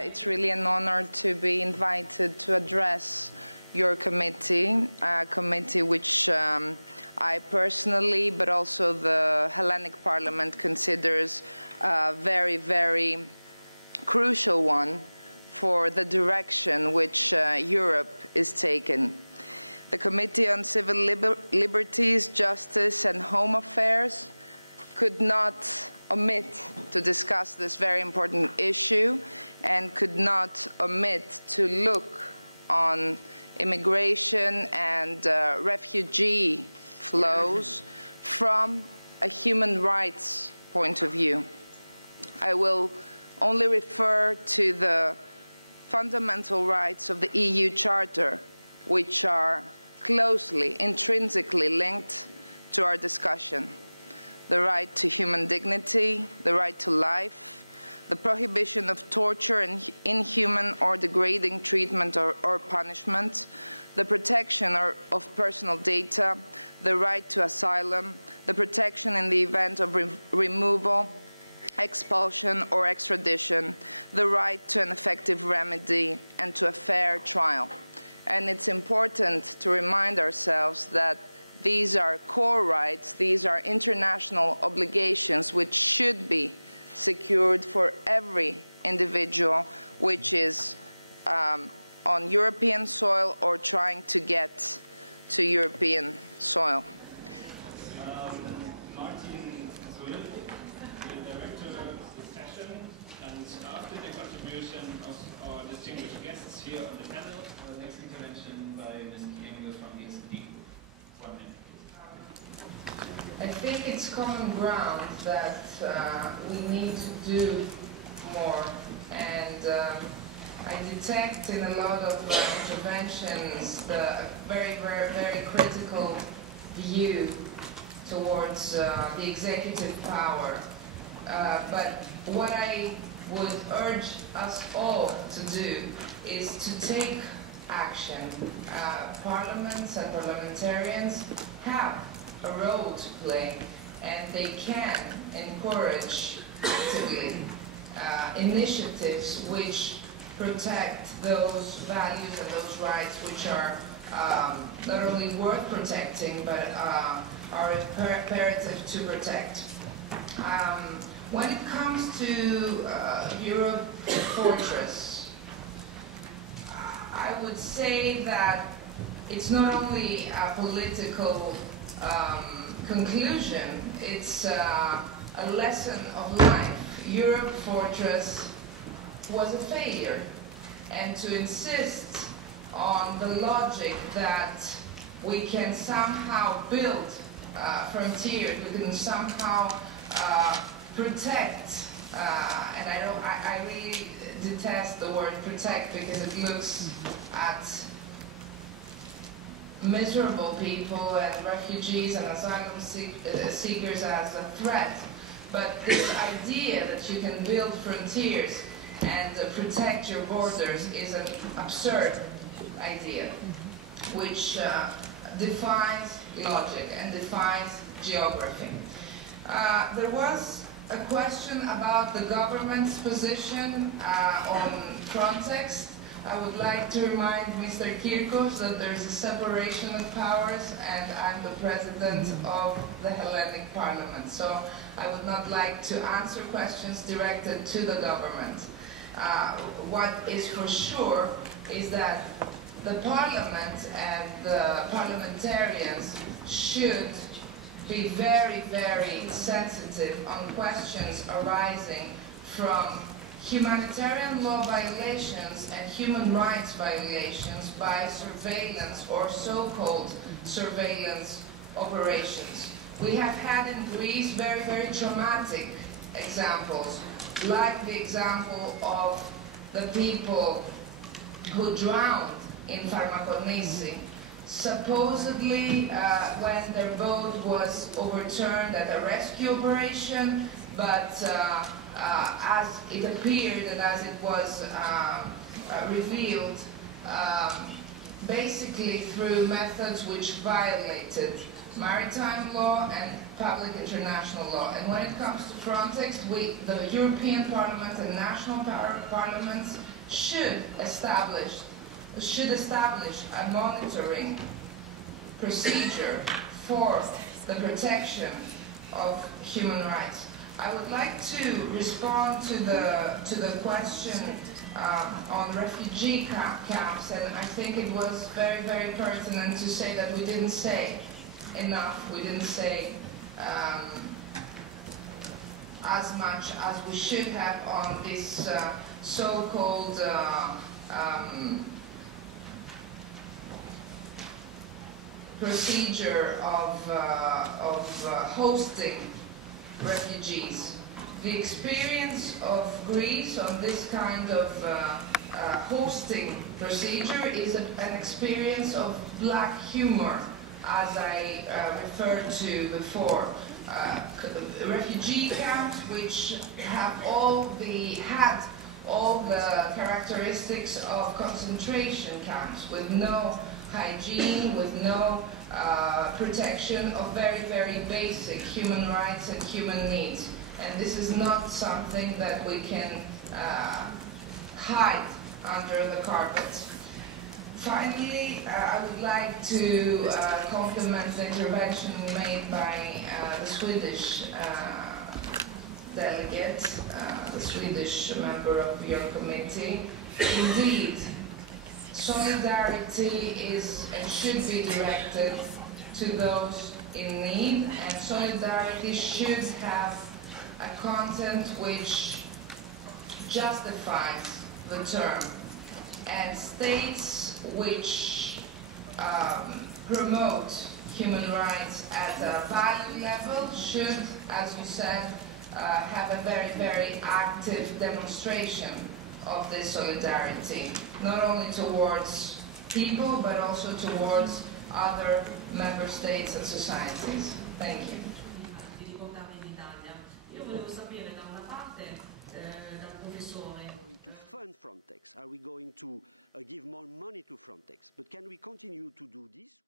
It's really an honor to be invited to address your committee, a committee which I personally, but also the Hellenic Parliament, considers a very, very crucial one for the direction which Europe is taking. The Committee on Civil Liberties, Justice and Home Affairs could not omit to discuss this very important issue and could not omit to look on immigration and refugee flows from a human rights point of view. I will only refer to the fundamental rights of the EU Charter, which are closely, intrinsically linked to our discussion. The right to human dignity, the right to life, the prohibition of torture and inhuman or degrading treatment or punishment, the protection of personal data, the right to asylum, the protection in the event of removal, expulsion or extradition, the right to an effective remedy and to a fair trial. And it's important to remind ourselves that these are core rights, these are international obligations which should be secured for every individual which is on European soil or trying to get to European soil. I think it's common ground that we need to do more, and I detect in a lot of interventions the very, very, very critical view towards the executive power. But what I would urge us all to do is to take action. Parliaments and parliamentarians have a role to play, and they can encourage actively initiatives which protect those values and those rights which are not only worth protecting, but are imperative to protect. When it comes to Europe Fortress, I would say that it's not only a political conclusion, it's a lesson of life. Europe Fortress was a failure, and to insist on the logic that we can somehow build frontiers, we can somehow protect, and I really detest the word protect because it looks at miserable people and refugees and asylum seekers as a threat. But this idea that you can build frontiers and protect your borders is an absurd idea, which defies logic and defies geography. There was a question about the government's position on Frontex. I would like to remind Mr. Kirkhoff that there is a separation of powers, and I'm the president of the Hellenic Parliament. So I would not like to answer questions directed to the government. What is for sure is that the Parliament and the parliamentarians should be very, very sensitive on questions arising from humanitarian law violations and human rights violations by surveillance or so-called surveillance operations. We have had in Greece very, very traumatic examples, like the example of the people who drowned in Pharmakonisi, supposedly when their boat was overturned at a rescue operation, but as it appeared and as it was revealed basically through methods which violated maritime law and public international law. And when it comes to Frontex, the European Parliament and national parliaments should establish a monitoring procedure for the protection of human rights. I would like to respond to the question on refugee camps, and I think it was very, very pertinent to say that we didn't say enough, we didn't say as much as we should have on this so-called procedure of hosting refugees. The experience of Greece on this kind of hosting procedure is an experience of black humor, as I referred to before. Refugee camps which had all the characteristics of concentration camps, with no hygiene, with no protection of very, very basic human rights and human needs. And this is not something that we can hide under the carpet. Finally, I would like to compliment the intervention made by the Swedish delegate, the Swedish member of your committee. Indeed, solidarity is and should be directed to those in need, and solidarity should have a content which justifies the term. And states which promote human rights at a value level should, as you said, have a very, very active demonstration of this solidarity, not only towards people, but also towards other member states and societies. Thank you. To fund Frontex? Are we going to give more money to Frontex? But can we continue to do this?